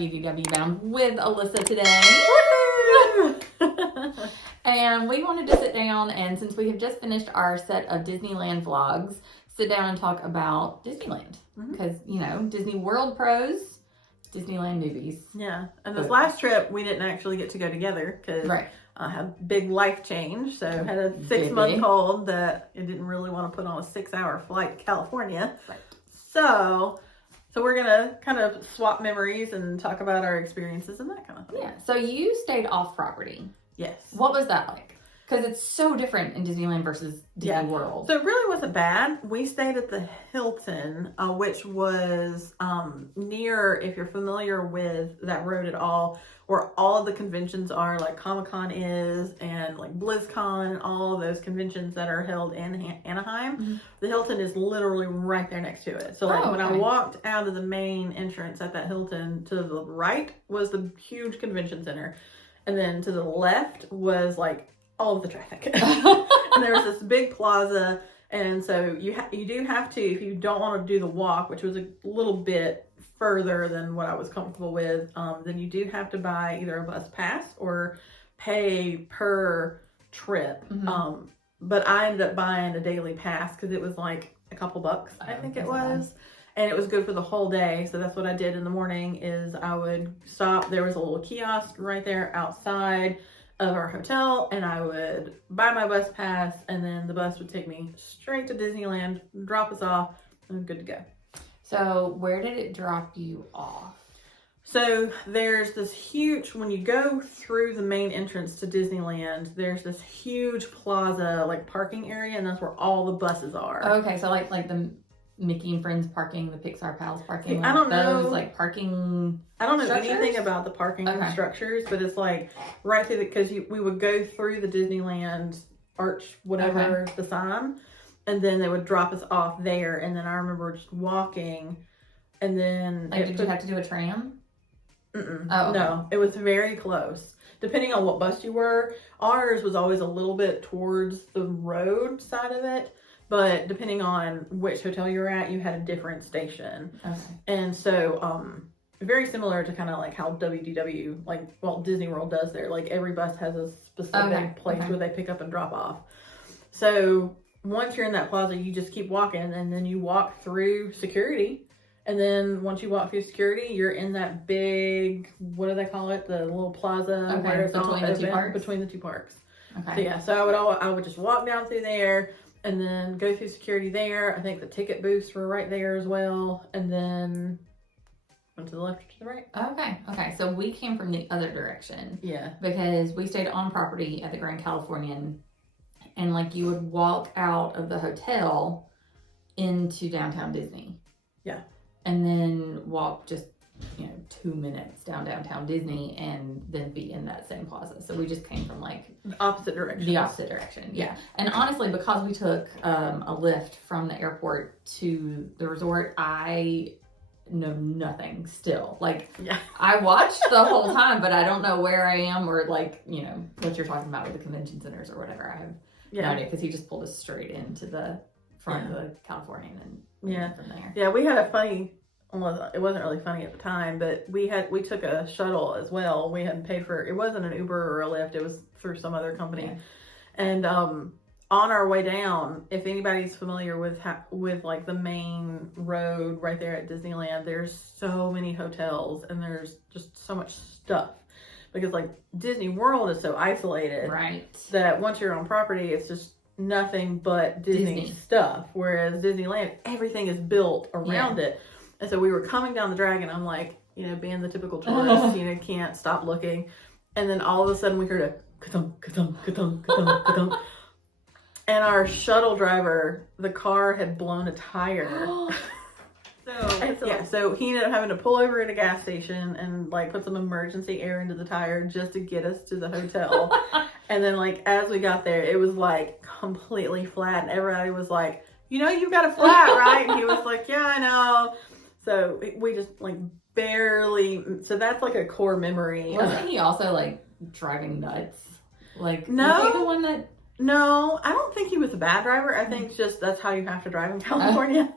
WDW Bound with Alyssa today. And we wanted to sit down and, since we have just finished our set of Disneyland vlogs, sit down and talk about Disneyland. Because, you know, Disney World pros, Disneyland newbies. Yeah. And this last trip, we didn't actually get to go together because I had a big life change. So I had a 6-month-old that it didn't really want to put on a 6-hour flight to California. Right. So we're going to kind of swap memories and talk about our experiences and that kind of thing. Yeah. So you stayed off property. Yes. What was that like? Because it's so different in Disneyland versus Disney World. So it really wasn't bad. We stayed at the Hilton, which was near, if you're familiar with that road at all, where all of the conventions are, like Comic-Con is, and like BlizzCon, and all of those conventions that are held in Anaheim. Mm-hmm. The Hilton is literally right there next to it. So like when I walked out of the main entrance at that Hilton, to the right was the huge convention center. And then to the left was like all of the traffic. And there was this big plaza. And so you do have to, if you don't want to do the walk, which was a little bit further than what I was comfortable with, then you do have to buy either a bus pass or pay per trip. Mm-hmm. But I ended up buying a daily pass because it was like a couple bucks, I think it was. And it was good for the whole day. So that's what I did in the morning is I would stop. There was a little kiosk right there outside of our hotel, and I would buy my bus pass, and then the bus would take me straight to Disneyland, drop us off, and I'm good to go. So where did it drop you off? So there's this huge, when you go through the main entrance to Disneyland, there's this huge plaza, like parking area, and that's where all the buses are. Okay, so like the Mickey and Friends parking, the Pixar Pals parking. I don't know. Those like parking. I don't know structures? anything about the parking structures, but it's like right through because we would go through the Disneyland arch, whatever the sign, and then they would drop us off there. And then I remember just walking, and then did you have to do a tram? No, it was very close. Depending on what bus you were, ours was always a little bit towards the road side of it. But depending on which hotel you were at, you had a different station. Okay. And so, very similar to kind of like how WDW, Disney World does there. Like every bus has a specific place where they pick up and drop off. So once you're in that plaza, you just keep walking, and then you walk through security. And then once you walk through security, you're in that big, what do they call it? The little plaza where it's between the two parks. Between the two parks. Okay. So I would just walk down through there, and then go through security there. I think the ticket booths were right there as well. And then went to the left or to the right. Okay. So we came from the other direction. Yeah. Because we stayed on property at the Grand Californian. And like you would walk out of the hotel into downtown Disney. Yeah. And then walk just 2 minutes down downtown Disney and then be in that same plaza. So we just came from like the opposite direction. The opposite direction, yeah. And honestly, because we took a lift from the airport to the resort, I know nothing still. I watched the whole time, but I don't know where I am or what you're talking about with the convention centers or whatever. I have no idea because he just pulled us straight into the front of the Californian and went from there. Yeah, we had a funny. Well, it wasn't really funny at the time, but we took a shuttle as well. We hadn't paid for it. It wasn't an Uber or a Lyft. It was through some other company. Yeah. And on our way down, if anybody's familiar with like the main road right there at Disneyland, there's so many hotels and there's just so much stuff. Because like Disney World is so isolated, right? That once you're on property, it's just nothing but Disney stuff. Whereas Disneyland, everything is built around it. And so we were coming down the drag, and I'm like, being the typical tourist, can't stop looking. And then all of a sudden we heard a ka-thunk, ka-thunk, ka-thunk, ka-thunk, ka-thunk. And our shuttle driver, the car had blown a tire. So he ended up having to pull over at a gas station and put some emergency air into the tire just to get us to the hotel. And then as we got there, it was completely flat, and everybody was like, you've got a flat, right? And he was like, yeah, I know. So we just barely. So that's a core memory. Wasn't he also driving nuts? No, was he the one that? No, I don't think he was a bad driver. I think just that's how you have to drive in California.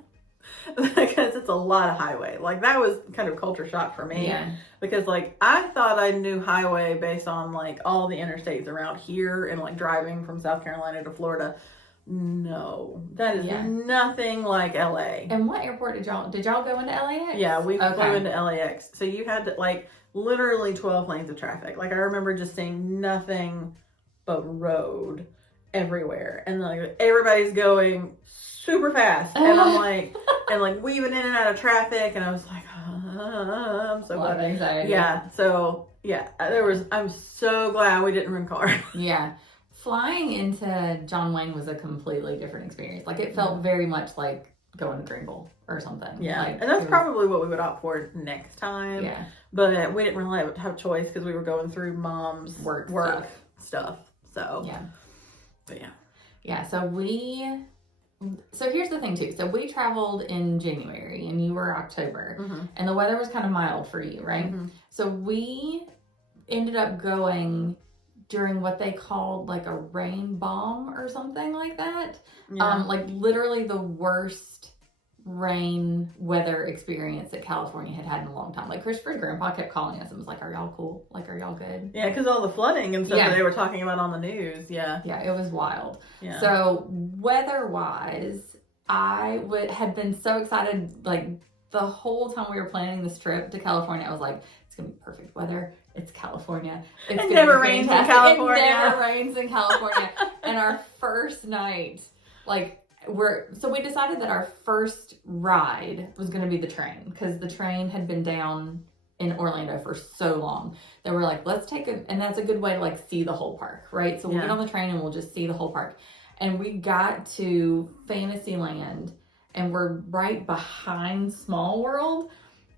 because it's a lot of highway. Like, that was kind of culture shock for me. Yeah. Because, like, I thought I knew highway based on, like, all the interstates around here and, like, driving from South Carolina to Florida. No, that is nothing like LA. And what airport did y'all go into LAX? Yeah, we flew into LAX. So you had to, like, literally 12 lanes of traffic. Like, I remember just seeing nothing but road everywhere. And, like, everybody's going super fast. And I'm like, and, like, weaving in and out of traffic. And I was like, I'm so glad. Anxiety. Yeah. So, yeah, I'm so glad we didn't rent a car. Yeah. Flying into John Wayne was a completely different experience. Like, it felt very much like going to Greenville or something. Yeah, like, and that's probably what we would opt for next time. Yeah. But we didn't really have a choice because we were going through Mom's work stuff. So, yeah. But yeah. Yeah, so here's the thing too. So we traveled in January and you were October. Mm-hmm. And the weather was kind of mild for you, right? Mm-hmm. So we ended up going during what they called like a rain bomb or something like that. Yeah. Like literally the worst rain weather experience that California had in a long time. Like, Christopher's grandpa kept calling us and was like, "Are y'all cool? Like, are y'all good?" Yeah, because all the flooding and stuff that they were talking about on the news. Yeah. Yeah, it was wild. Yeah. So weather-wise, I had been so excited. Like, the whole time we were planning this trip to California, I was like, it's gonna be perfect weather. It's California. It never rains in California. It never rains in California. And our first night, like, we decided that our first ride was going to be the train, because the train had been down in Orlando for so long that we're like, let's take and that's a good way to like see the whole park, right? So we'll get on the train and we'll just see the whole park. And we got to Fantasyland and we're right behind Small World,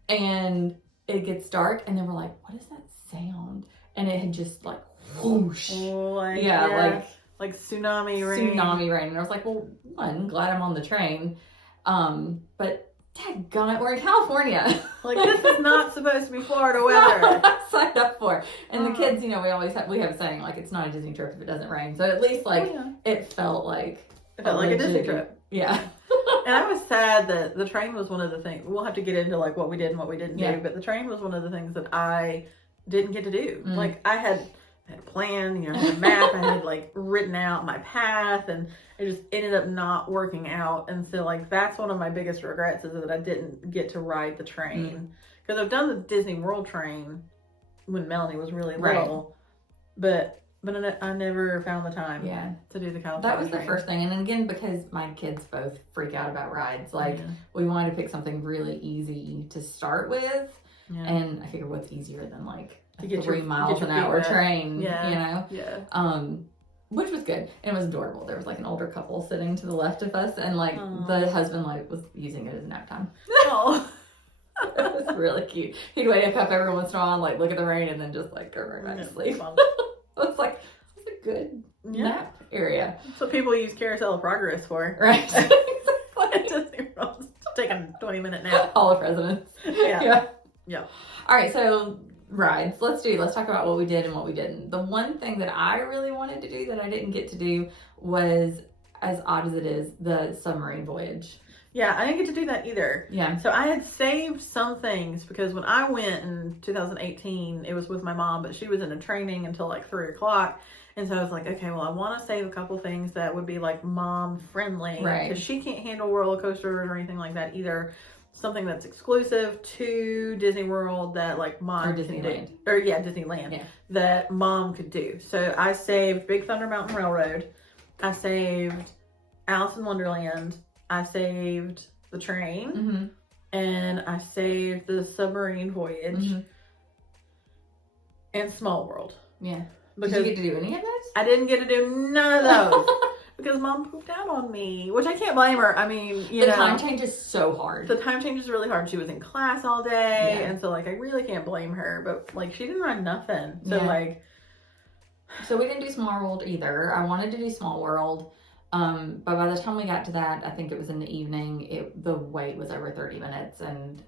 and it gets dark, and then we're like, what is that sound? And it had just like whoosh. Like tsunami rain. Tsunami rain. And I was like, well, one, glad I'm on the train. But dadgummit, we're in California. Like, this is not supposed to be Florida weather. I signed up for. And the kids, we have a saying, like, it's not a Disney trip if it doesn't rain. So at least it felt like a Disney trip. Yeah. And I was sad that the train was one of the things. We'll have to get into like what we did and what we didn't do, but the train was one of the things that I didn't get to do. Like, I had a plan, I had a map, I had like written out my path, and it just ended up not working out. And so, like, that's one of my biggest regrets, is that I didn't get to ride the train, because I've done the Disney World train when Melanie was really little, but I never found the time to do the California That was train. the first thing. And then again, because my kids both freak out about rides, like, we wanted to pick something really easy to start with. Yeah. And I figured, what's easier than like a 3 miles an hour train, which was good. And it was adorable. There was like an older couple sitting to the left of us, and like the husband like was using it as nap time. Oh. It was really cute. He'd wake up every once in a while and like look at the rain and then just like go right back to sleep. It's like, it's a good nap area. That's what people use Carousel of Progress for. Right. Just take a 20-minute nap. All the presidents. Yeah. All right, so rides. Let's talk about what we did and what we didn't. The one thing that I really wanted to do that I didn't get to do was, as odd as it is, the submarine voyage. Yeah, I didn't get to do that either. Yeah. So I had saved some things, because when I went in 2018, it was with my mom, but she was in a training until like 3 o'clock. And so I was like, okay, well, I want to save a couple things that would be like mom friendly. Right. Because she can't handle roller coasters or anything like that either. Something that's exclusive to Disney World that like mom can do. Disneyland. That mom could do. So I saved Big Thunder Mountain Railroad. I saved Alice in Wonderland. I saved the train, and I saved the submarine voyage, and Small World. Yeah. Because did you get to do any of those? I didn't get to do none of those because mom pooped out on me, which I can't blame her. I mean, the time change is so hard. The time change is really hard. She was in class all day, and so like I really can't blame her. But like she didn't ride nothing, so So we didn't do Small World either. I wanted to do Small World. But by the time we got to that, I think it was in the evening, the wait was over 30 minutes. And,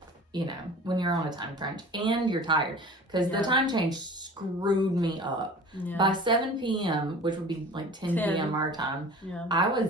when you're on a time crunch and you're tired, because the time change screwed me up. Yeah. By 7 p.m., which would be like 10 p.m. our time, I was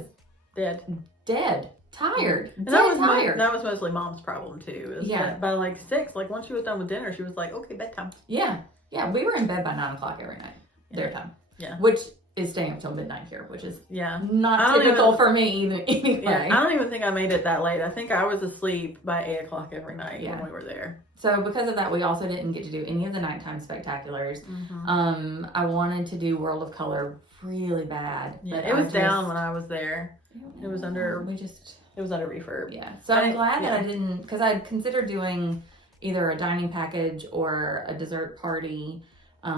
dead. tired. And Tired. that was mostly mom's problem too. By like 6, like once she was done with dinner, she was like, okay, bedtime. Yeah. Yeah. We were in bed by 9 o'clock every night. Their time. Yeah. Which is staying up till midnight here, which is not typical for me either. Anyway. Yeah, I don't even think I made it that late. I think I was asleep by 8 o'clock every night when we were there. So because of that, we also didn't get to do any of the nighttime spectaculars. I wanted to do World of Color really bad. Yeah, it was down when I was there. It was under refurb. Yeah. So I'm glad that I didn't, because I considered doing either a dining package or a dessert party,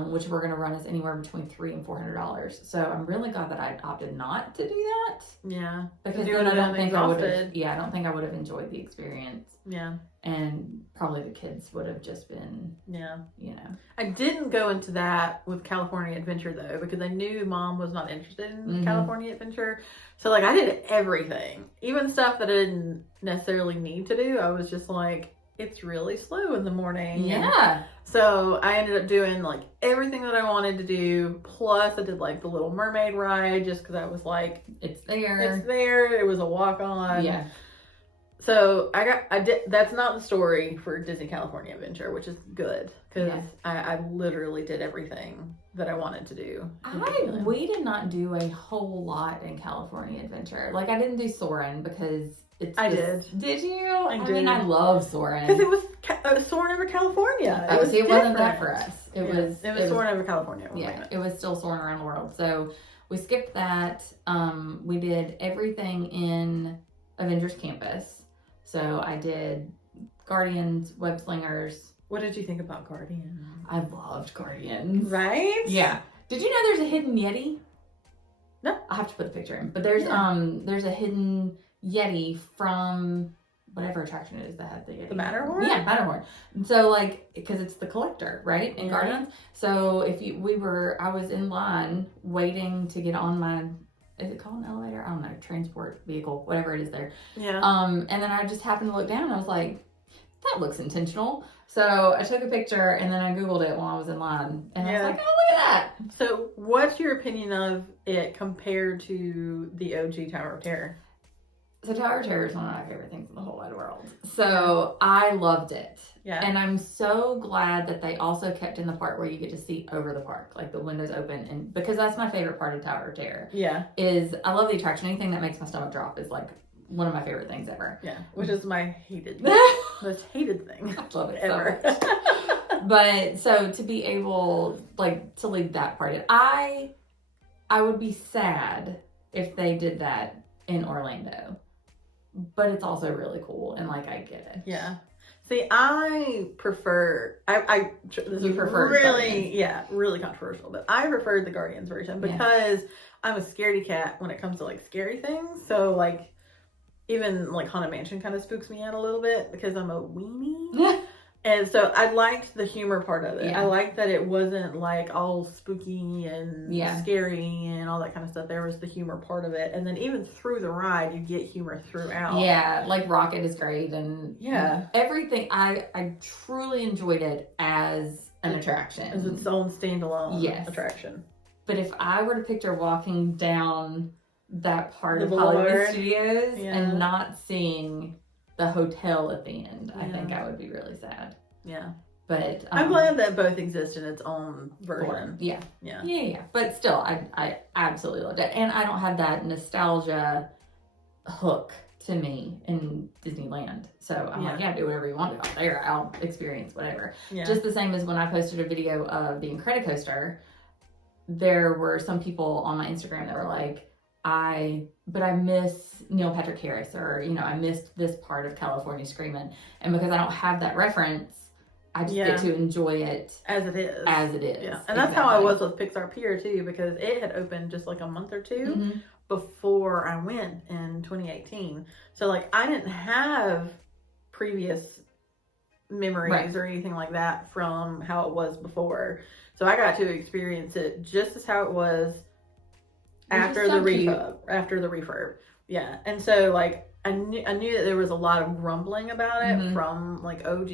which we're going to run us anywhere between $300 and $400. So I'm really glad that I opted not to do that. Yeah. Because then I don't think I would have. Yeah, I don't think I would have enjoyed the experience. Yeah. And probably the kids would have just been. Yeah. You know. I didn't go into that with California Adventure though, because I knew mom was not interested in California Adventure. So like I did everything, even stuff that I didn't necessarily need to do. I was just like, it's really slow in the morning. Yeah. So I ended up doing like everything that I wanted to do. Plus I did like the Little Mermaid ride just because I was like, it's there. It was a walk on. Yeah. So I did. That's not the story for Disney California Adventure, which is good because I literally did everything that I wanted to do. We did not do a whole lot in California Adventure. Like I didn't do Soarin' because did. Did you? I mean, I love Soarin'. Because it was Soarin' over California. It wasn't that for us. It was Soarin' over California. It was still Soarin' around the world. So we skipped that. We did everything in Avengers Campus. So I did Guardians, Web Slingers. What did you think about Guardians? I loved Guardians. Right? Yeah. Did you know there's a hidden Yeti? No. I'll have to put the picture in. But there's a hidden Yeti from whatever attraction it is that had the Yeti. The Matterhorn? Yeah, Matterhorn. So like, because it's the collector, right? In Guardians. So I was in line waiting to get on my, is it called an elevator? I don't know, transport vehicle, whatever it is there. Yeah. And then I just happened to look down and I was like, that looks intentional. So I took a picture and then I Googled it while I was in line. And I was like, oh, look at that. So what's your opinion of it compared to the OG Tower of Terror? So Tower of Terror is one of my favorite things in the whole wide world. So I loved it. Yeah. And I'm so glad that they also kept in the part where you get to see over the park, like the windows open. And because that's my favorite part of Tower of Terror. Yeah. Is I love the attraction. Anything that makes my stomach drop is like one of my favorite things ever. Yeah. Which is my most hated thing. I love it ever. So much. But so to be able like to leave that part in, I would be sad if they did that in Orlando. But it's also really cool and like I get it. Yeah. See, I prefer this is really controversial, but I preferred the Guardians version because I'm a scaredy cat when it comes to like scary things. So like even like Haunted Mansion kind of spooks me out a little bit because I'm a weenie. And so I liked the humor part of it. Yeah. I liked that it wasn't like all spooky and scary and all that kind of stuff. There was the humor part of it. And then even through the ride, you get humor throughout. Yeah, like Rocket is great. And everything. I truly enjoyed it as an attraction. As its own standalone attraction. But if I were to picture walking down that part of Hollywood Studios and not seeing the hotel at the end, I think I would be really sad. Yeah. But I'm glad that both exist in its own version. Yeah. But still, I absolutely loved it. And I don't have that nostalgia hook to me in Disneyland. So I'm like, do whatever you want to out there. I'll experience whatever. Yeah. Just the same as when I posted a video of the Incredicoaster, there were some people on my Instagram that were like, I miss Neil Patrick Harris, or I missed this part of California Screamin', and because I don't have that reference, I just get to enjoy it as it is. Yeah, and that's how I was with Pixar Pier too, because it had opened just like a month or two before I went in 2018. So like I didn't have previous memories or anything like that from how it was before, so I got to experience it just as how it was. After the refurb. Yeah. And so like I knew that there was a lot of grumbling about it from like OG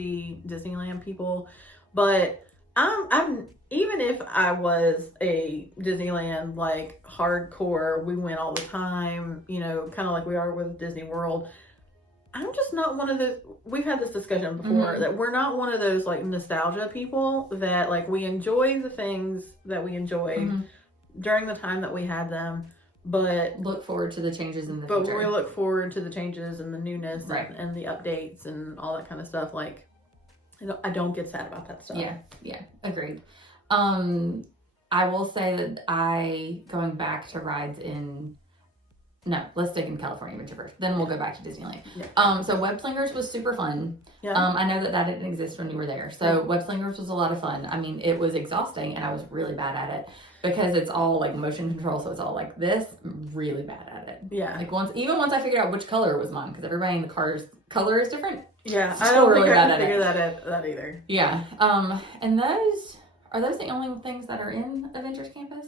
Disneyland people, but I'm even if I was a Disneyland like hardcore, we went all the time, you know, kind of like we are with Disney World. I'm just not one of those. We've had this discussion before that we're not one of those like nostalgia people that like we enjoy the things that we enjoyed during the time that we had them, but look forward to the changes in the future. future. We look forward to the changes and the newness and the updates and all that kind of stuff. Like, I don't get sad about that stuff. Yeah, agreed. I will say that going back to rides let's stick in California Adventure first. Then we'll go back to Disneyland. Yeah. So Web Slingers was super fun. Yeah. I know that didn't exist when you were there. So Web Slingers was a lot of fun. I mean, it was exhausting and I was really bad at it because it's all like motion control. So it's all like this, I'm really bad at it. Yeah. Like once I figured out which color was mine, because everybody in the car's color is different. Yeah. I don't really think I can figure that either. Yeah. And are those the only things that are in Avengers Campus?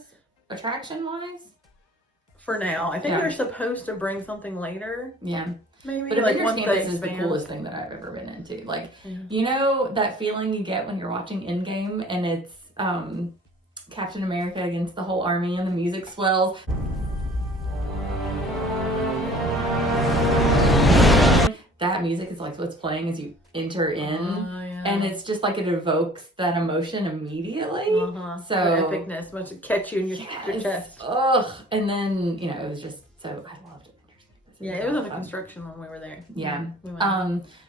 Attraction wise? For now. I think they're supposed to bring something later. Yeah. Maybe. But Avengers Campus is the coolest thing that I've ever been into. Like, you know that feeling you get when you're watching Endgame and it's Captain America against the whole army and the music swells. That music is like what's playing as you enter in. And it's just like it evokes that emotion immediately. So the epicness wants to catch you in your chest. Ugh. And then, you know, it was just I loved it. Yeah, it was under construction when we were there. Yeah.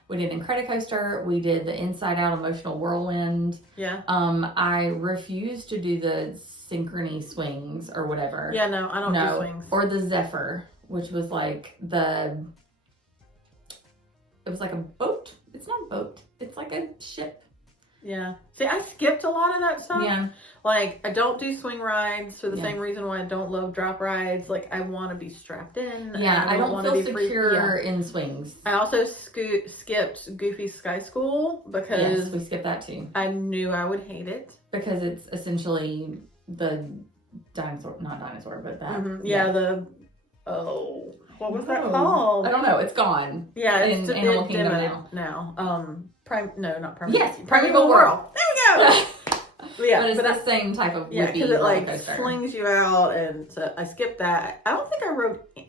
We did Incredicoaster. We did the Inside Out Emotional Whirlwind. Yeah. I refuse to do the Synchrony swings or whatever. Yeah, no, I don't do swings. Or the Zephyr, which was like it was like a boat. It's not a boat. It's like a ship. Yeah. See, I skipped a lot of that stuff. Yeah. Like, I don't do swing rides for the same reason why I don't love drop rides. Like, I want to be strapped in. Yeah, I don't feel secure in swings. I also skipped Goofy Sky School because... Yes, we skipped that too. I knew I would hate it. Because it's essentially the dinosaur... Not dinosaur, but that... What was that called? I don't know. It's gone. Yeah, it's in Animal Kingdom now. Not Primeval. Yes, Primeval World. There we go. Yeah, but it's the same type of because it like flings you out, and so I skipped that. I don't think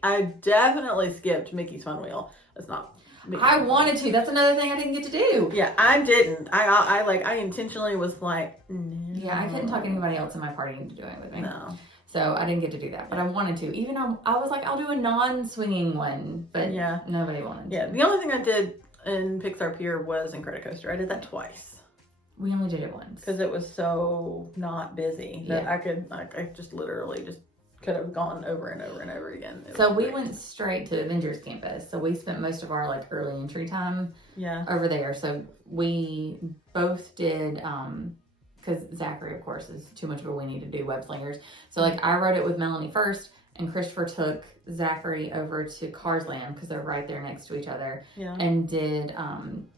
I definitely skipped Mickey's Fun Wheel. It's not. I wanted to. That's another thing I didn't get to do. Yeah, I didn't. I intentionally was like, no. Yeah, I couldn't talk anybody else in my party into doing it with me. No. So I didn't get to do that, but I wanted to. Even I was like, I'll do a non-swinging one, but nobody wanted to. Yeah, the only thing I did in Pixar Pier was Incredicoaster. I did that twice. We only did it once. Because it was so not busy that I just literally just could have gone over and over and over again. So we went straight to Avengers Campus. So we spent most of our like early entry time over there. So we both did... because Zachary, of course, is too much of a weenie to do Web Slingers. So, like, I rode it with Melanie first, and Christopher took Zachary over to Cars Land, because they're right there next to each other, and did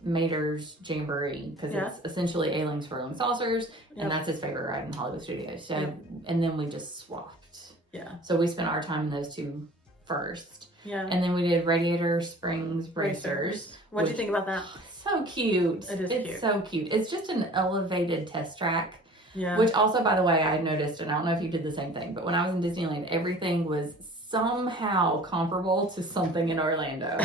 Mater's Jamboree, because it's essentially A-Link Swirling Saucers, and that's his favorite ride in Hollywood Studios. So, and then we just swapped. Yeah. So, we spent our time in those two first. Yeah. And then we did Radiator Springs Racers. What do you think about that? So cute. It's so cute. It's just an elevated test track. Yeah. Which also, by the way, I noticed, and I don't know if you did the same thing, but when I was in Disneyland, everything was somehow comparable to something in Orlando.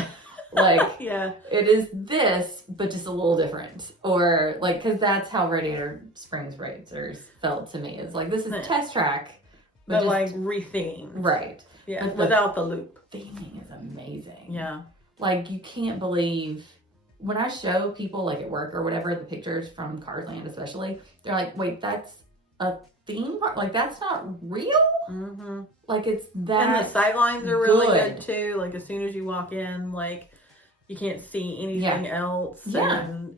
Like, it is this, but just a little different. Or, like, because that's how Radiator Springs Racers felt to me. It's like, this is a test track. But like, rethemed. Right. Yeah, without the loop. Theming is amazing. Yeah. Like, you can't believe... When I show people, like, at work or whatever, the pictures from Cars Land especially, they're like, wait, that's a theme park? Like, that's not real? Mm-hmm. Like, it's that And the sight lines are really good, too. Like, as soon as you walk in, like, you can't see anything else. Yeah. And,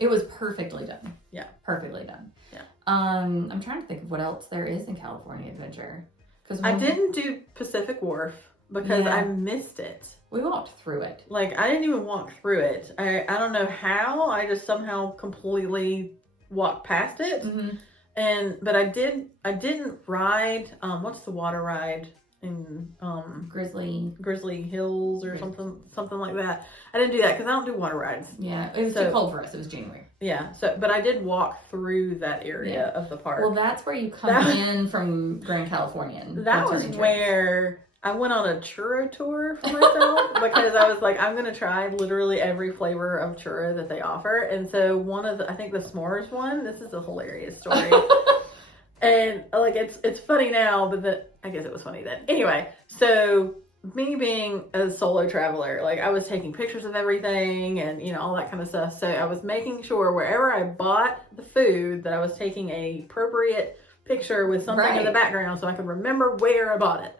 It was perfectly done. Yeah. Perfectly done. Yeah. I'm trying to think of what else there is in California Adventure. I didn't do Pacific Wharf because I missed it. We walked through it. Like, I didn't even walk through it. I don't know how. I just somehow completely walked past it. Mm-hmm. But I didn't ride, what's the water ride? in Grizzly Hills or something like that. I didn't do that because I don't do water rides. Yeah, it was too cold for us. It was January. Yeah, but I did walk through that area of the park. Well, that's where you come in from Grand Californian. That was where I went on a churro tour for myself because I was like, I'm going to try literally every flavor of churro that they offer. And so I think the s'mores one, this is a hilarious story. And like, it's funny now, but I guess it was funny then. Anyway, so me being a solo traveler, like I was taking pictures of everything and, you know, all that kind of stuff. So I was making sure wherever I bought the food that I was taking a appropriate picture with something in the background so I could remember where I bought it.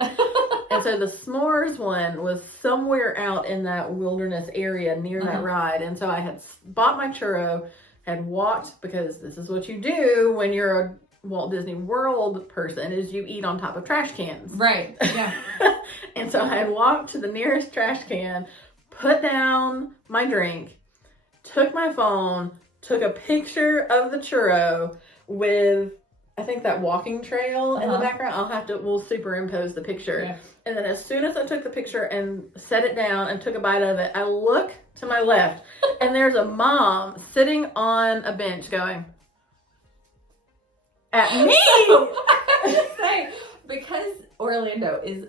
And so the s'mores one was somewhere out in that wilderness area near that ride. And so I had bought my churro, had walked, because this is what you do when you're a Walt Disney World person, is you eat on top of trash cans. Right. Yeah. And so I had walked to the nearest trash can, put down my drink, took my phone, took a picture of the churro with, I think, that walking trail in the background. We'll superimpose the picture. Yeah. And then as soon as I took the picture and set it down and took a bite of it, I look to my left and there's a mom sitting on a bench going, at me! I was just saying, because Orlando is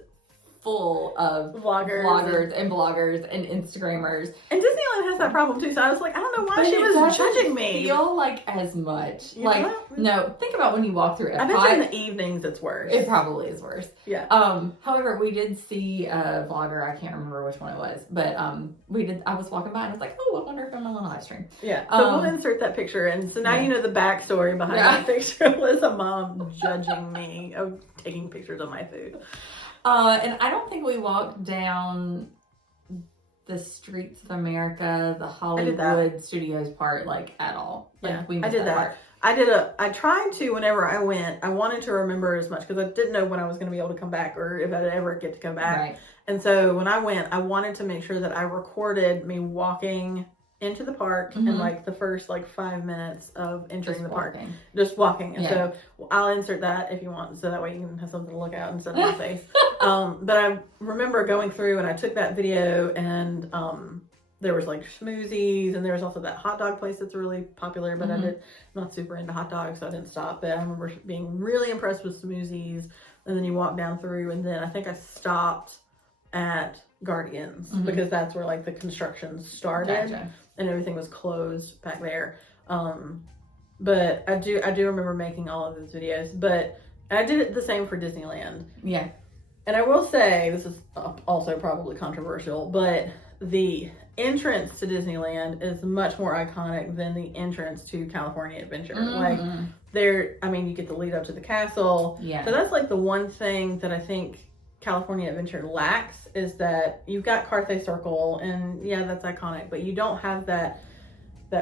full of vloggers and bloggers and Instagrammers. And Disneyland has that problem too, so I was like, I don't know why she was judging me. Feel like as much. No, think about when you walk through Epcot. I bet in the evenings it's worse. It probably is worse. Yeah. However, we did see a vlogger, I can't remember which one it was, but I was walking by and I was like, oh, I wonder if I'm on a live stream. Yeah. So we'll insert that picture, and so now you know the backstory behind that picture was a mom judging me of taking pictures of my food. And I don't think we walked down the Streets of America, the Hollywood Studios part, like, at all. Like, I did that. I tried to, whenever I went, I wanted to remember as much because I didn't know when I was going to be able to come back or if I'd ever get to come back. Right. And so when I went, I wanted to make sure that I recorded me walking into the park and like the first 5 minutes of entering the park. Just walking. And so I'll insert that if you want, so that way you can have something to look at instead of my face. But I remember going through and I took that video, and there was smoothies, and there was also that hot dog place that's really popular, but I'm not super into hot dogs, so I didn't stop. But I remember being really impressed with smoothies. And then you walk down through, and then I think I stopped at Guardians because that's where the construction started. Gotcha. And everything was closed back there. But I do remember making all of those videos, but I did it the same for Disneyland. Yeah. And I will say, this is also probably controversial, but the entrance to Disneyland is much more iconic than the entrance to California Adventure. You get the lead up to the castle. Yeah. So that's the one thing that I think California Adventure lacks, is that you've got Carthay Circle, and that's iconic, but you don't have that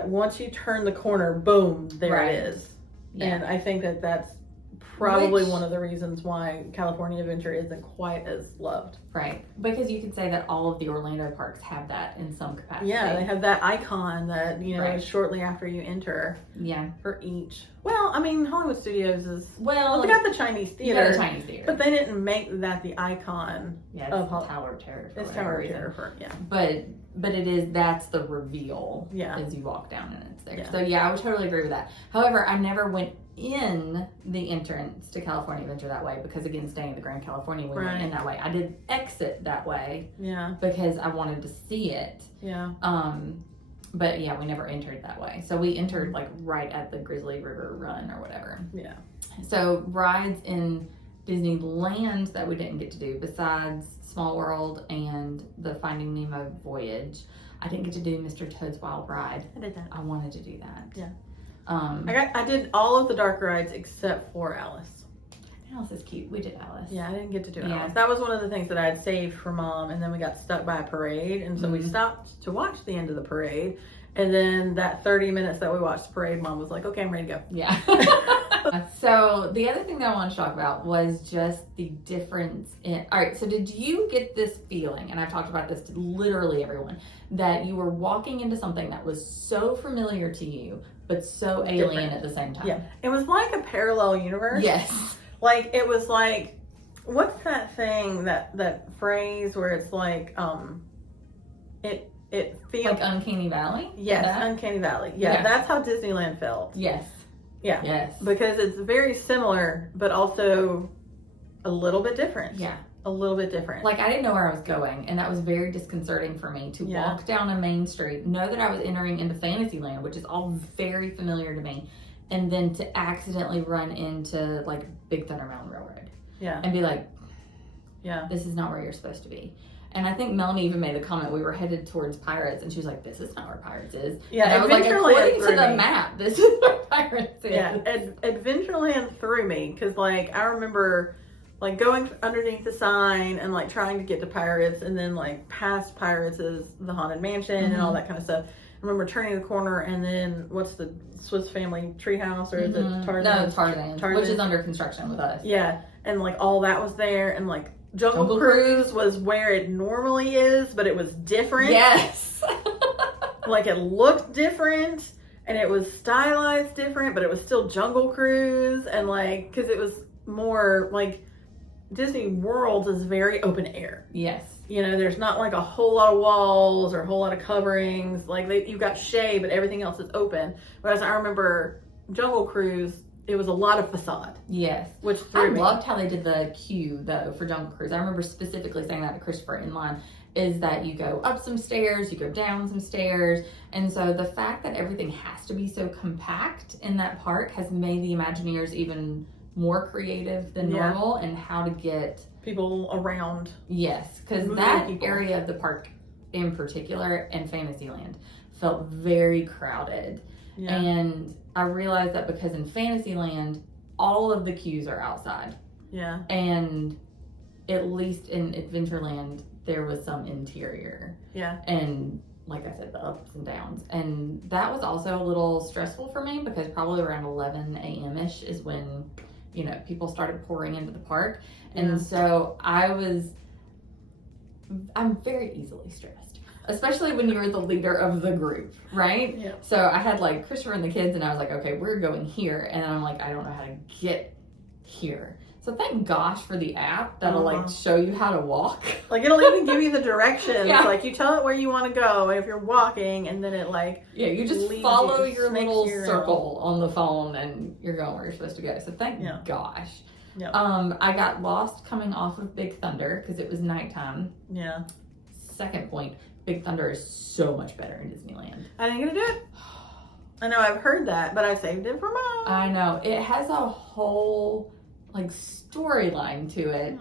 once you turn the corner, boom, there it is. Yeah. And I think that's probably one of the reasons why California Adventure isn't quite as loved. Right. Because you could say that all of the Orlando parks have that in some capacity. Yeah, they have that icon that, is shortly after you enter. Yeah. For each. Well, Hollywood Studios is... Well, they got the Chinese Theater. But they didn't make that the icon of Tower of Terror. It's Tower of Terror, But that's the reveal as you walk down and it's there. Yeah. So I would totally agree with that. However, I never went in the entrance to California Adventure that way because, again, staying at the Grand California, we went in that way. I did exit that way because I wanted to see it. Yeah. But we never entered that way. So we entered right at the Grizzly River Run or whatever. Yeah. So rides in Disneyland that we didn't get to do, besides Small World and the Finding Nemo voyage, I didn't get to do Mr. Toad's Wild Ride. I did that. I wanted to do that. Yeah. I did all of the dark rides except for Alice. Alice is cute. We did Alice. Yeah, I didn't get to do Alice. That was one of the things that I had saved for Mom, and then we got stuck by a parade, and so we stopped to watch the end of the parade. And then that 30 minutes that we watched the parade, Mom was like, okay, I'm ready to go. Yeah. So the other thing that I wanted to talk about was just the difference in... All right, so did you get this feeling, and I've talked about this to literally everyone, that you were walking into something that was so familiar to you, but so alien at the same time? Yeah. It was like a parallel universe. Yes. It was What's that thing, that phrase where it's like, it feels like Uncanny Valley? Yes, that? Uncanny Valley. Yeah, that's how Disneyland felt. Yes. Yeah. Yes. Because it's very similar, but also a little bit different. Yeah. A little bit different. Like, I didn't know where I was going, and that was very disconcerting for me to walk down a main street, know that I was entering into Fantasyland, which is all very familiar to me, and then to accidentally run into, like, Big Thunder Mountain Railroad. Yeah. And be like, yeah, this is not where you're supposed to be. And I think Melanie even made the comment, we were headed towards Pirates, and she was like, this is not where Pirates is. Yeah, and I was like, according to the map, this is where Pirates is. Yeah, Adventureland threw me, because, like, I remember, like, going underneath the sign and, like, trying to get to Pirates, and then, like, past Pirates is the Haunted Mansion and all that kind of stuff. I remember turning the corner, and then, what's the Swiss Family Treehouse, or is it Tarzan? No, Tarzan, which is under construction with us. Yeah, and, like, all that was there, and, like, Jungle Cruise was where it normally is, but it was different. Yes. Like, it looked different, and it was stylized different, but it was still Jungle Cruise, and, like, because it was more, like, Disney World is very open air. Yes. You know, there's not, like, a whole lot of walls or a whole lot of coverings. Like, you've got shade, but everything else is open. Whereas I remember Jungle Cruise, it was a lot of facade. Yes. Which threw me. Loved how they did the queue, though, for Jungle Cruise. I remember specifically saying that to Christopher in line, is that you go up some stairs, you go down some stairs. And so the fact that everything has to be so compact in that park has made the Imagineers even more creative than normal and how to get people around. Yes, because that area of the park in particular and Fantasyland felt very crowded. Yeah. And I realized that because in Fantasyland, all of the queues are outside. Yeah. And at least in Adventureland, there was some interior. Yeah. And like I said, the ups and downs. And that was also a little stressful for me because probably around 11 a.m.-ish is when, you know, people started pouring into the park. And so I'm very easily stressed, especially when you're the leader of the group, right? Yeah. So I had like Christopher and the kids and I was like, okay, we're going here. And I'm like, I don't know how to get here. So thank gosh for the app that'll like show you how to walk. Like it'll even give you the directions. Yeah. Like you tell it where you want to go if you're walking, and then it like you just follow your little circle on the phone and you're going where you're supposed to go. So thank gosh. Yeah. I got lost coming off of Big Thunder because it was nighttime. Yeah. Second point, Big Thunder is so much better in Disneyland. I didn't get to do it. I know I've heard that, but I saved it for Mom. I know it has a whole like storyline to it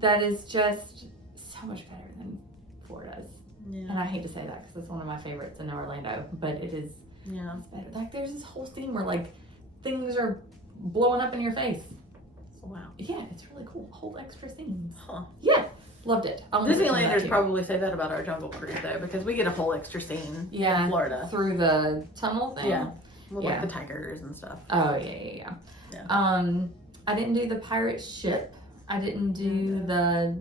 that is just so much better than Florida's. Yeah. And I hate to say that because it's one of my favorites in Orlando, but it is. Yeah. It's better. Like there's this whole scene where like things are blowing up in your face. Wow. Yeah, it's really cool. Whole extra scenes. Huh. Yeah. Loved it. Disneylanders probably say that about our Jungle Cruise though, because we get a whole extra scene in Florida. Through the tunnel thing. Yeah. With like the tigers and stuff. Oh yeah. I didn't do the pirate ship. I didn't do the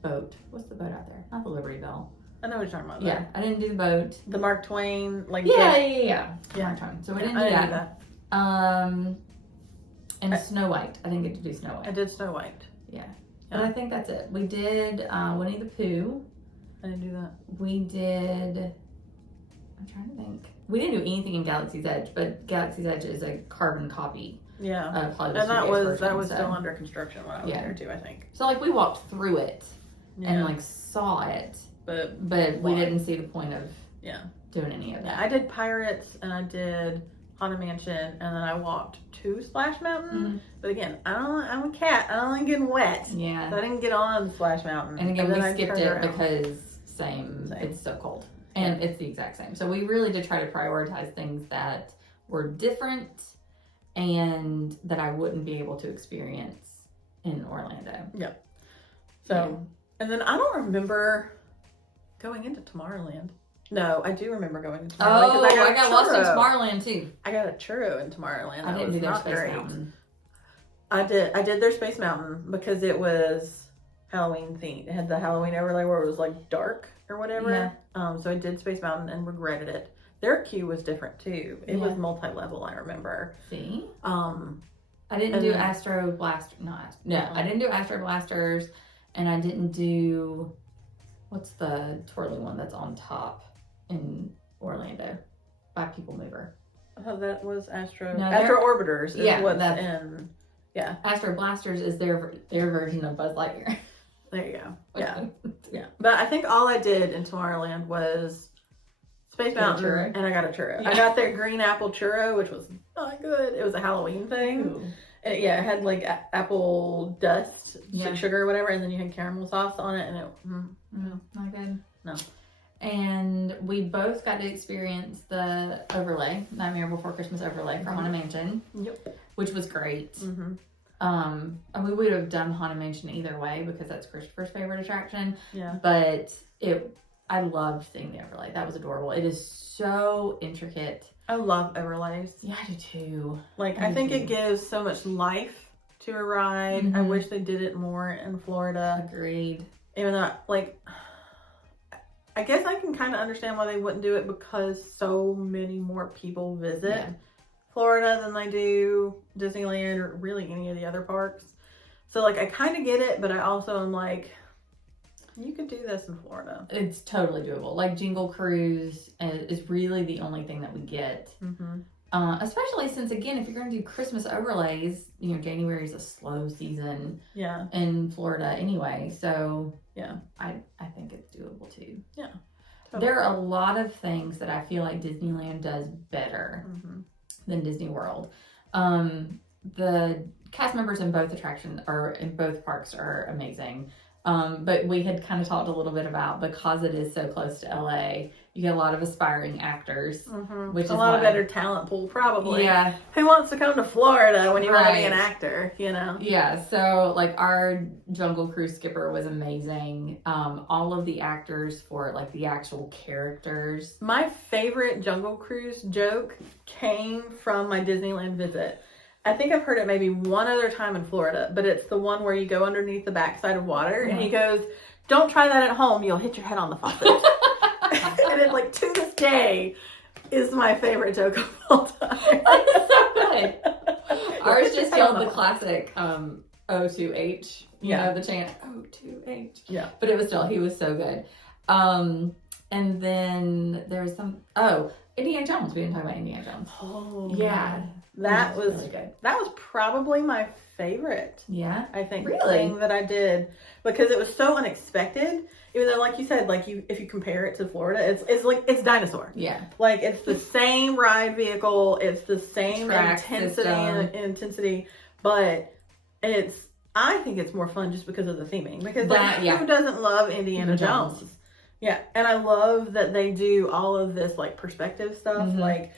boat. What's the boat out there? Not the Liberty Bell. I know what you're talking about. Yeah, I didn't do the boat. The Mark Twain, like yeah. Mark Twain. So I didn't do that. And Snow White. I didn't get to do Snow White. I did Snow White. Yeah. But I think that's it. We did Winnie the Pooh. I didn't do that. We did. I'm trying to think. We didn't do anything in Galaxy's Edge, but Galaxy's Edge is a carbon copy. Yeah. Of Hollywood and that version, was still under construction when I was there too, I think. So like we walked through it and like saw it, but we didn't see the point of doing any of that. I did Pirates and I did Haunted Mansion, and then I walked to Splash Mountain. Mm-hmm. But again, I'm a cat. I don't like getting wet. Yeah. So I didn't get on Splash Mountain. And again, we skipped it because same. It's so cold. And it's the exact same. So we really did try to prioritize things that were different and that I wouldn't be able to experience in Orlando. Yep. So, and then I don't remember going into Tomorrowland. No, I do remember going to Tomorrowland. Oh, I got lost in Tomorrowland too. I got a churro in Tomorrowland. I didn't do their Space Mountain. I did their Space Mountain because it was Halloween themed. It had the Halloween overlay where it was like dark or whatever. Yeah. So I did Space Mountain and regretted it. Their queue was different too. It was multi-level, I remember. See? I didn't do Astro Blaster. I didn't do Astro Blasters, and I didn't do what's the twirly one that's on top in Orlando by People Mover. Oh, that was Astro. No, Astro Orbiters is yeah, what's in. Yeah. Astro Blasters is their version of Buzz Lightyear. There you go. Yeah. Yeah. But I think all I did in Tomorrowland was Space Mountain, and I got a churro. Yeah. I got their green apple churro, which was not good. It was a Halloween thing. And it had like apple dust, sugar or whatever, and then you had caramel sauce on it, and it not good. No. And we both got to experience the overlay, Nightmare Before Christmas overlay for Haunted Mansion. Yep. Which was great. And we would have done Haunted Mansion either way because that's Christopher's favorite attraction. Yeah. But I loved seeing the overlay. That was adorable. It is so intricate. I love overlays. Yeah, I do too. Like, I think it gives so much life to a ride. I wish they did it more in Florida. Agreed. Even though, like, I guess I can kind of understand why they wouldn't do it because so many more people visit Florida than they do Disneyland or really any of the other parks. So, like, I kind of get it, but I also am like, you could do this in Florida. It's totally doable. Like, Jingle Cruise is really the only thing that we get. Especially since, again, if you're going to do Christmas overlays, you know, January is a slow season in Florida anyway. So, I think it's doable too. Yeah. Totally. There are a lot of things that I feel like Disneyland does better than Disney World. The cast members in both parks are amazing. But we had kind of talked a little bit about, because it is so close to LA, you get a lot of aspiring actors, which is a lot of better talent pool, probably. Yeah. Who wants to come to Florida when you want to be an actor, you know? Yeah. So, like, our Jungle Cruise skipper was amazing. All of the actors for, like, the actual characters. My favorite Jungle Cruise joke came from my Disneyland visit. I think I've heard it maybe one other time in Florida, but it's the one where you go underneath the backside of water, and he goes, "Don't try that at home. You'll hit your head on the faucet." And it, like, to this day, is my favorite joke of all time. That's so good. Ours just yelled the classic O2H, you know, the chant O2H. Yeah. But it was still, he was so good. And then there was Indiana Jones. We didn't talk about Indiana Jones. Oh, yeah. That was really good. That was probably my favorite. Yeah. I think really? Thing that I did, because it was so unexpected. Even though, like you said, like, if you compare it to Florida, it's like, it's dinosaur. Yeah. Like, it's the same ride vehicle, it's the same track intensity, but I think it's more fun just because of the theming. Because who doesn't love Indiana Jones? Yeah, and I love that they do all of this, like, perspective stuff. Like,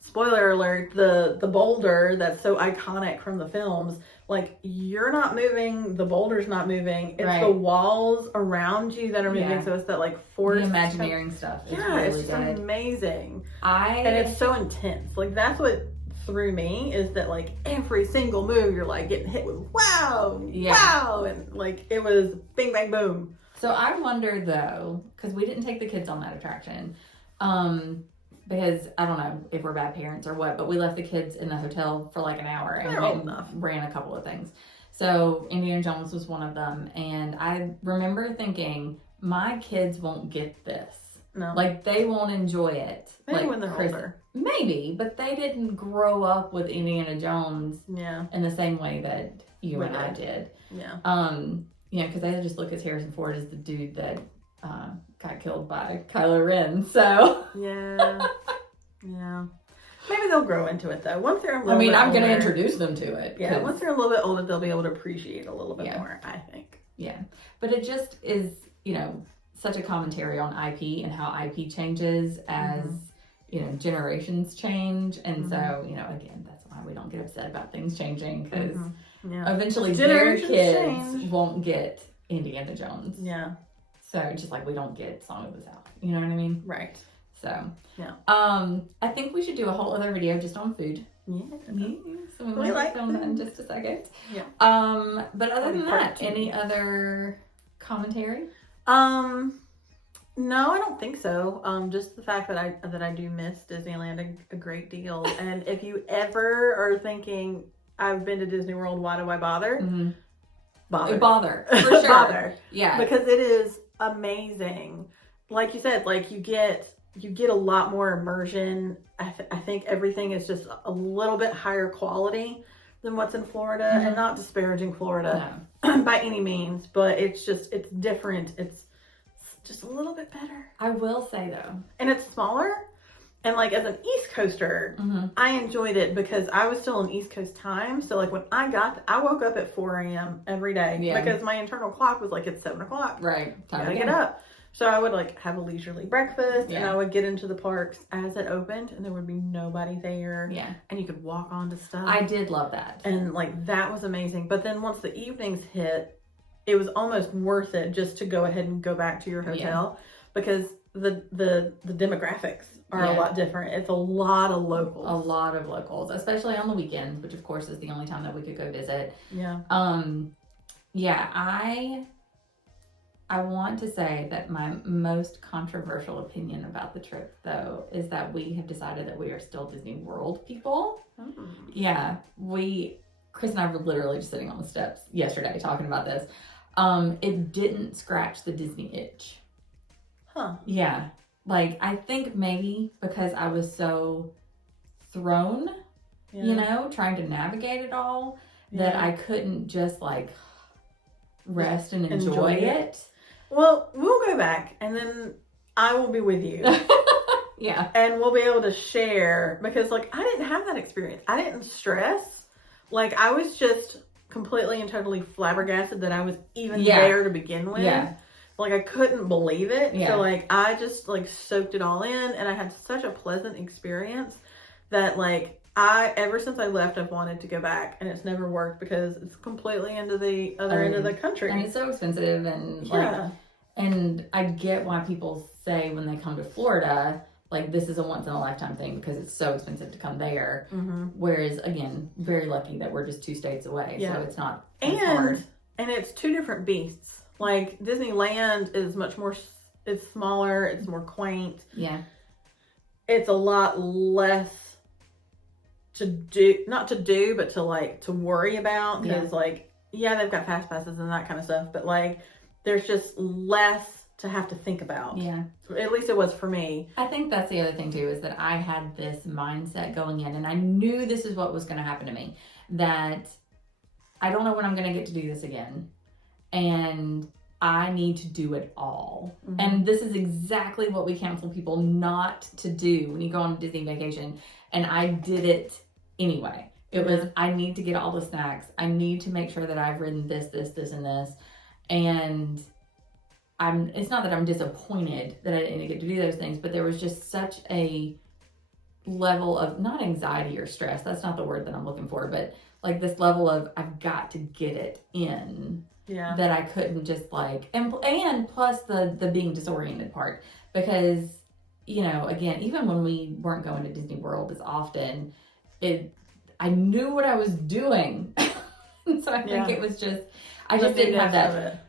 spoiler alert, the boulder that's so iconic from the films, like, you're not moving, the boulder's not moving, it's the walls around you that are moving, so it's that, like, force. The Imagineering stuff is really it's just good. Amazing. And it's so intense. Like, that's what threw me, is that, like, every single move you're, like, getting hit with wow, and, like, it was bing, bang, boom. So I wonder, though, because we didn't take the kids on that attraction, because I don't know if we're bad parents or what, but we left the kids in the hotel for like an hour and ran a couple of things. So Indiana Jones was one of them, and I remember thinking, my kids won't get this. No. Like, they won't enjoy it. Maybe like, when they're older. Maybe, but they didn't grow up with Indiana Jones in the same way that you and I did. Yeah. You know, because they just look at Harrison Ford as the dude that got killed by Kylo Ren. So yeah. Maybe they'll grow into it though. Once they're a little bit I'm older, going to introduce them to it. Yeah. Once they're a little bit older, they'll be able to appreciate a little bit more, I think. Yeah. But it just is, you know, such a commentary on IP and how IP changes as you know, generations change. And so, you know, again, that's why we don't get upset about things changing, because eventually their kids won't get Indiana Jones. Yeah. So just like we don't get Song of the South. You know what I mean? Right. So, yeah. I think we should do a whole other video just on food. Yeah. So we might film that in just a second. Yeah. But other than that, any other commentary? No, I don't think so. Just the fact that I do miss Disneyland a great deal. And if you ever are thinking, I've been to Disney World. Why do I bother? Mm-hmm. Bother. For sure. Bother. Yeah. Because it is amazing. Like you said, like you get a lot more immersion. I think everything is just a little bit higher quality than what's in Florida, and not disparaging Florida by any means, but it's different. It's just a little bit better. I will say though. And it's smaller. And like as an East Coaster, I enjoyed it because I was still in East Coast time. So like when I woke up at 4 a.m. every day because my internal clock was like, it's 7 o'clock. Right. Time to get up. So I would like have a leisurely breakfast and I would get into the parks as it opened and there would be nobody there. Yeah. And you could walk onto stuff. I did love that. And like that was amazing. But then once the evenings hit, it was almost worth it just to go ahead and go back to your hotel because the demographics are a lot different. It's a lot of locals. A lot of locals, especially on the weekends, which of course is the only time that we could go visit. Yeah. I want to say that my most controversial opinion about the trip, though, is that we have decided that we are still Disney World people. Yeah, Chris and I were literally just sitting on the steps yesterday talking about this. It didn't scratch the Disney itch. Huh. Yeah. Like, I think maybe because I was so thrown, you know, trying to navigate it all, that I couldn't just, like, rest and enjoy it. Well, we'll go back, and then I will be with you. Yeah. And we'll be able to share, because, like, I didn't have that experience. I didn't stress. Like, I was just completely and totally flabbergasted that I was even there to begin with. Yeah. Like, I couldn't believe it. Yeah. So, like, I just, like, soaked it all in, and I had such a pleasant experience that, like, ever since I left, I've wanted to go back, and it's never worked because it's completely into the other end of the country. And it's so expensive, and, like, and I get why people say when they come to Florida, like, this is a once-in-a-lifetime thing because it's so expensive to come there. Whereas, again, very lucky that we're just 2 states away, so it's not as hard. And it's 2 different beasts. Like, Disneyland is much more, it's smaller, it's more quaint. Yeah. It's a lot less to do, not to do, but to, like, to worry about. Because, like, they've got fast passes and that kind of stuff, but, like, there's just less to have to think about. Yeah. At least it was for me. I think that's the other thing, too, is that I had this mindset going in, and I knew this is what was going to happen to me, that I don't know when I'm going to get to do this again. And I need to do it all. And this is exactly what we counsel people not to do when you go on a Disney vacation. And I did it anyway. It was, I need to get all the snacks. I need to make sure that I've ridden this, and this. And it's not that I'm disappointed that I didn't get to do those things, but there was just such a level of, not anxiety or stress, that's not the word that I'm looking for, but like this level of, I've got to get it in. Yeah. That I couldn't just like, and plus the being disoriented part, because, you know, again, even when we weren't going to Disney World as often, I knew what I was doing. So I think it was just, I just didn't have that.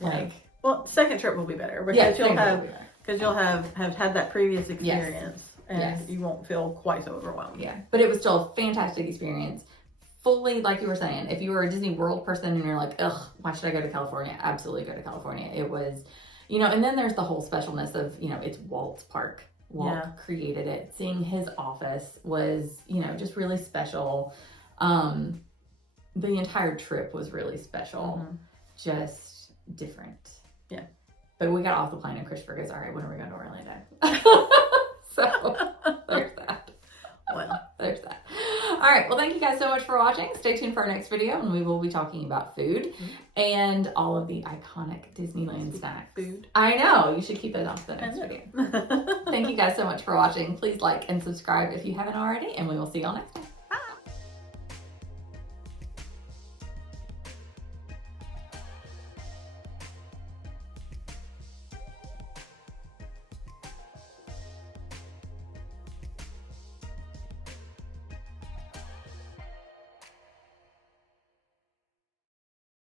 Like, well, second trip will be better because you'll have had that previous experience and you won't feel quite so overwhelmed. Yeah. But it was still a fantastic experience. Fully, like you were saying, if you were a Disney World person and you're like, ugh, why should I go to California? Absolutely go to California. It was, you know, and then there's the whole specialness of, you know, it's Walt's park. Walt created it. Seeing his office was, you know, just really special. The entire trip was really special. Just different. Yeah. But we got off the plane and Christopher goes, all right, when are we going to Orlando? So there's that. Well, there's that. All right. Well, thank you guys so much for watching. Stay tuned for our next video, and we will be talking about food and all of the iconic Disneyland snacks. Food. I know. You should keep it off the next video. Thank you guys so much for watching. Please like and subscribe if you haven't already, and we will see y'all next time.